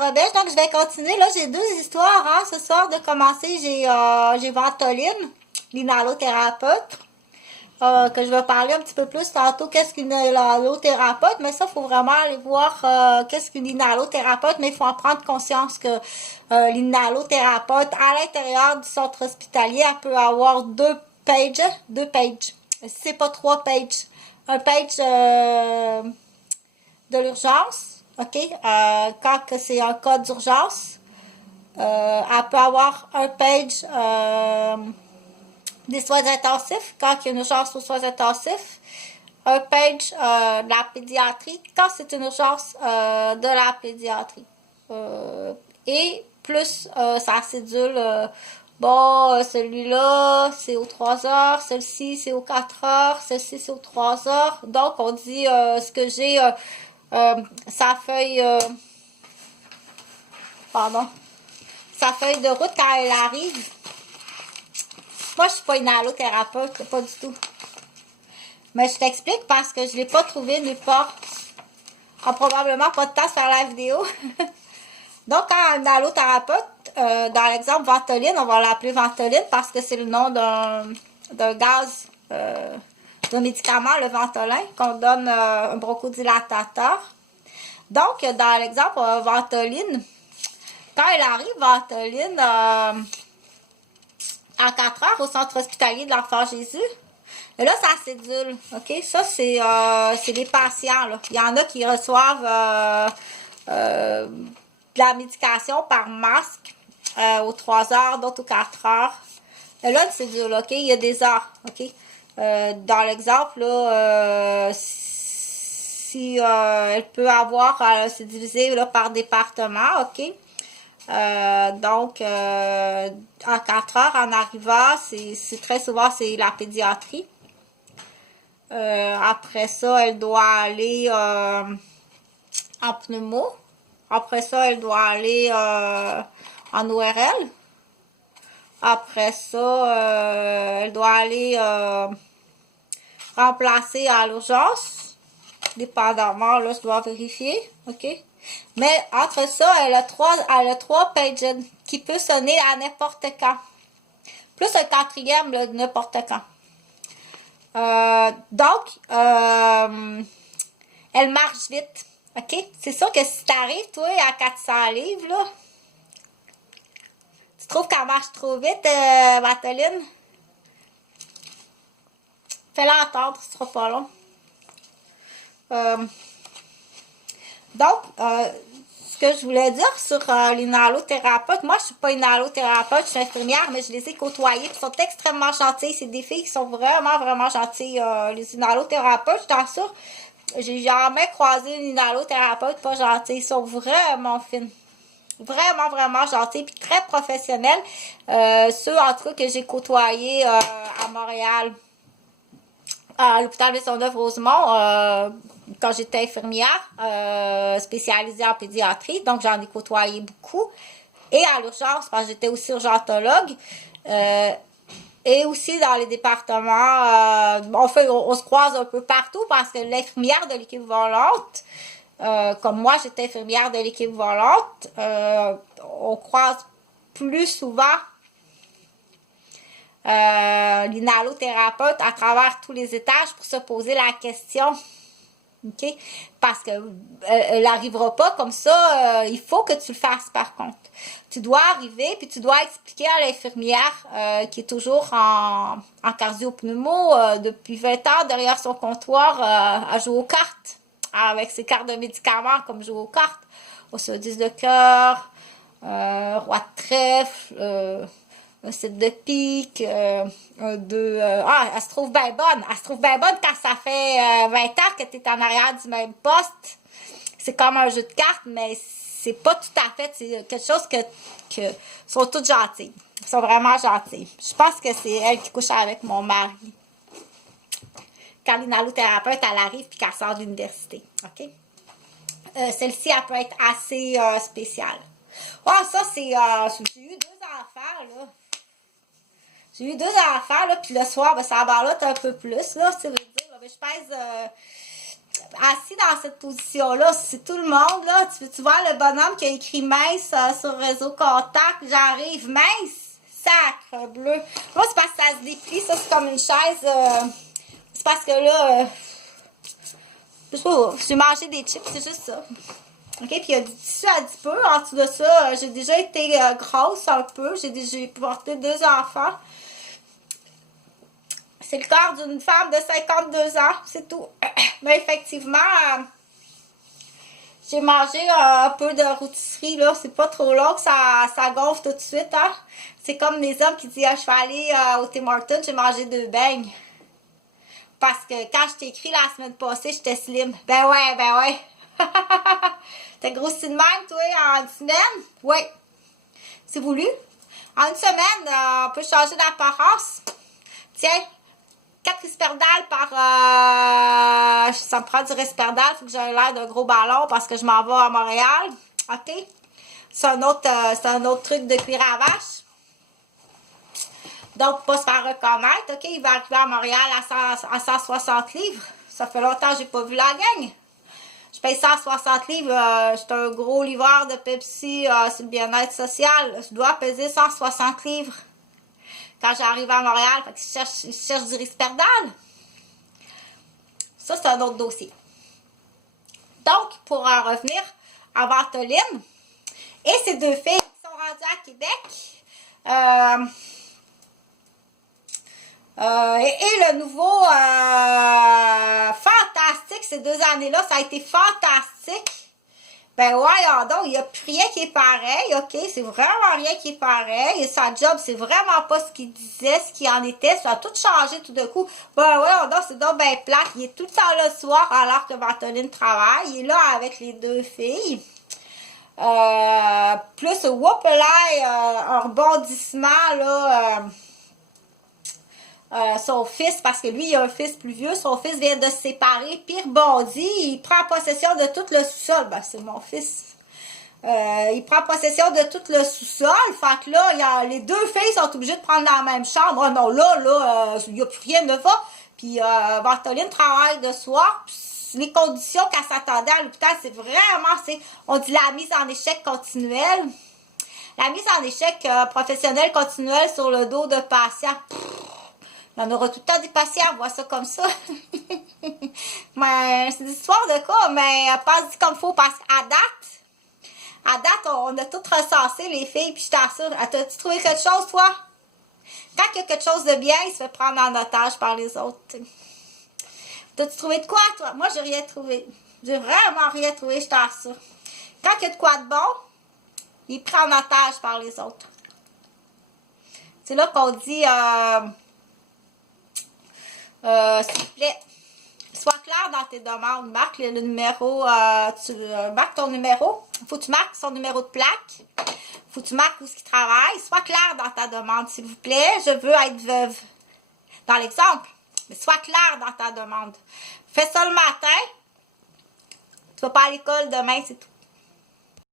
rebelle. Donc, je vais continuer. Là, j'ai deux histoires, hein. Ce soir, de commencer, j'ai Ventoline, l'inhalothérapeute, que je vais parler un petit peu plus tantôt. Qu'est-ce qu'une inhalothérapeute? Mais ça, il faut vraiment aller voir qu'est-ce qu'une inhalothérapeute. Mais il faut en prendre conscience que l'inhalothérapeute, à l'intérieur du centre hospitalier, elle peut avoir deux pages. Si c'est pas trois pages. Un page de l'urgence, OK? Quand c'est un cas d'urgence, elle peut avoir un page des soins intensifs, quand il y a une urgence aux soins intensifs, un page de la pédiatrie, quand c'est une urgence de la pédiatrie. Et plus ça cédule, bon, celui-là, c'est aux 3 heures, celle-ci, c'est aux 4 heures, celle-ci, c'est aux 3 heures. Donc, on dit ce que j'ai, sa feuille, sa feuille de route quand elle arrive. Moi, je suis pas une allothérapeute, pas du tout. Mais je t'explique parce que je l'ai pas trouvé nulle part. On a probablement pas de temps de faire la vidéo. Donc, quand un allothérapeute, dans l'exemple Ventoline, on va l'appeler Ventoline parce que c'est le nom d'un gaz, d'un médicament, le Ventolin, qu'on donne un bronchodilatateur. Donc, dans l'exemple Ventoline, quand elle arrive, Ventoline, à 4 heures au centre hospitalier de l'Enfant Jésus, et là, ça cédule, OK? Ça, c'est les patients, là. Il y en a qui reçoivent de la médication par masque aux 3 heures, d'autres aux 4 heures. Et là, une cédule, OK? Il y a des heures, OK? Dans l'exemple, là, si elle peut avoir, c'est divisé là, par département, OK? Donc, à 4 heures, en arrivant, c'est très souvent, c'est la pédiatrie. Après ça, elle doit aller en pneumo. Après ça, elle doit aller en ORL. Après ça, elle doit aller remplacer à l'urgence. Dépendamment, là, je dois vérifier. OK? Mais entre ça, elle a trois pages qui peut sonner à n'importe quand. Plus un quatrième, là, n'importe quand. Donc, elle marche vite. OK? C'est sûr que si t'arrives, toi, à 400 livres, là, tu trouves qu'elle marche trop vite, Ventoline? Fais-la entendre, ce sera pas long. Donc, ce que je voulais dire sur l'inhalothérapeute, moi, je suis pas une inhalothérapeute, je suis infirmière, mais je les ai côtoyées, ils sont extrêmement gentilles. C'est des filles qui sont vraiment, vraiment gentilles, les inhalothérapeutes, je t'assure. J'ai jamais croisé une inhalothérapeute pas gentille. Ils sont vraiment fines. Vraiment, vraiment gentils, puis très professionnels. Ceux, en tout cas, que j'ai côtoyés à Montréal, à l'hôpital Maisonneuve-Rosemont, quand j'étais infirmière spécialisée en pédiatrie. Donc, j'en ai côtoyé beaucoup. Et à l'urgence, parce que j'étais aussi urgentologue. Et aussi dans les départements, on se croise un peu partout parce que l'infirmière de l'équipe volante, comme moi j'étais infirmière de l'équipe volante, on croise plus souvent l'inhalothérapeute à travers tous les étages pour se poser la question. OK? Parce que elle n'arrivera pas comme ça. Il faut que tu le fasses par contre. Tu dois arriver puis tu dois expliquer à l'infirmière qui est toujours en cardio-pneumo depuis 20 ans derrière son comptoir à jouer aux cartes avec ses cartes de médicaments comme jouer aux cartes. Au 10 de cœur, roi de trèfle, un 7 de pique, un 2... elle se trouve bien bonne. Elle se trouve bien bonne quand ça fait 20 ans que tu es en arrière du même poste. C'est comme un jeu de cartes, mais c'est pas tout à fait. C'est quelque chose que sont toutes gentilles. Elles sont vraiment gentilles. Je pense que c'est elle qui couche avec mon mari. Quand l'inhalothérapeute, elle arrive et qu'elle sort de l'université. OK? Celle-ci, elle peut être assez spéciale. Ça, c'est... j'ai eu 2 enfants, là. J'ai eu 2 enfants, là, puis le soir, ça abalote un peu plus, là, ça veut dire, là, mais je pèse assis dans cette position-là, c'est tout le monde, là. Tu vois le bonhomme qui a écrit mince sur Réseau Contact, j'arrive mince, sacre bleu. Moi, c'est parce que ça se déplie, ça, c'est comme une chaise. C'est parce que là, j'ai mangé des chips, c'est juste ça. OK, puis il y a du tissu adipeux. En dessous de ça, j'ai déjà été grosse un peu. J'ai porté 2 enfants. C'est le corps d'une femme de 52 ans, c'est tout. Mais effectivement, j'ai mangé un peu de rôtisserie, là. C'est pas trop long que ça gonfle tout de suite, hein. C'est comme les hommes qui disent, ah, je vais aller au Tim Hortons, j'ai mangé 2 beignes. Parce que quand je t'ai écrit la semaine passée, j'étais slim. Ben ouais. T'es grossi de même, toi, en une semaine? Oui. C'est voulu. En une semaine, on peut changer d'apparence. Tiens, 4 risperdal par... ça me prend du risperdal. Il faut que j'aie l'air d'un gros ballon parce que je m'en vais à Montréal. OK? C'est un autre truc de cuir à vache. Donc, pas se faire reconnaître. OK? Il va arriver à Montréal à 160 livres. Ça fait longtemps que j'ai pas vu la gang. Je paye 160 livres. J'étais un gros livreur de Pepsi sur le bien-être social. Je dois peser 160 livres. Quand j'arrive à Montréal, fait que je cherche du risperdal. Ça, c'est un autre dossier. Donc, pour en revenir à Ventoline et ces 2 filles qui sont rendues à Québec, et le nouveau fantastique, ces 2 années-là, ça a été fantastique. Ben ouais, donc, il n'y a plus rien qui est pareil, OK? C'est vraiment rien qui est pareil. Et sa job, c'est vraiment pas ce qu'il disait, ce qu'il en était. Ça a tout changé tout d'un coup. Ben ouais, donc, c'est donc ben plate. Il est tout le temps là le soir alors que Ventoline travaille. Il est là avec les 2 filles. Plus, whoop-là, un rebondissement, là... son fils, parce que lui, il a un fils plus vieux, son fils vient de se séparer, puis rebondit, il prend possession de tout le sous-sol. Ben, c'est mon fils. Il prend possession de tout le sous-sol. Fait que là, les 2 filles sont obligées de prendre la même chambre. Oh non, là, il n'y a plus rien de va. Puis, Ventoline travaille de soir. Les conditions qu'elle s'attendait à l'hôpital, c'est vraiment, on dit la mise en échec continuelle. La mise en échec professionnelle continuelle sur le dos de patients. Il y en aura tout le temps des patients, on voit ça comme ça. Mais c'est des histoires de cas, mais pense-y comme il faut, parce qu'à date, on a tout recensé, les filles, puis je t'assure, as-tu trouvé quelque chose, toi? Quand il y a quelque chose de bien, il se fait prendre en otage par les autres. T'as-tu trouvé de quoi, toi? Moi, j'ai rien trouvé. J'ai vraiment rien trouvé, je t'assure. Quand il y a de quoi de bon, il prend en otage par les autres. C'est là qu'on dit... s'il vous plaît, sois clair dans tes demandes. Marque le numéro, marque ton numéro. Faut que tu marques son numéro de plaque. Faut que tu marques où il travaille. Sois clair dans ta demande, s'il vous plaît. Je veux être veuve. Dans l'exemple. Mais sois clair dans ta demande. Fais ça le matin. Tu vas pas à l'école demain, c'est tout.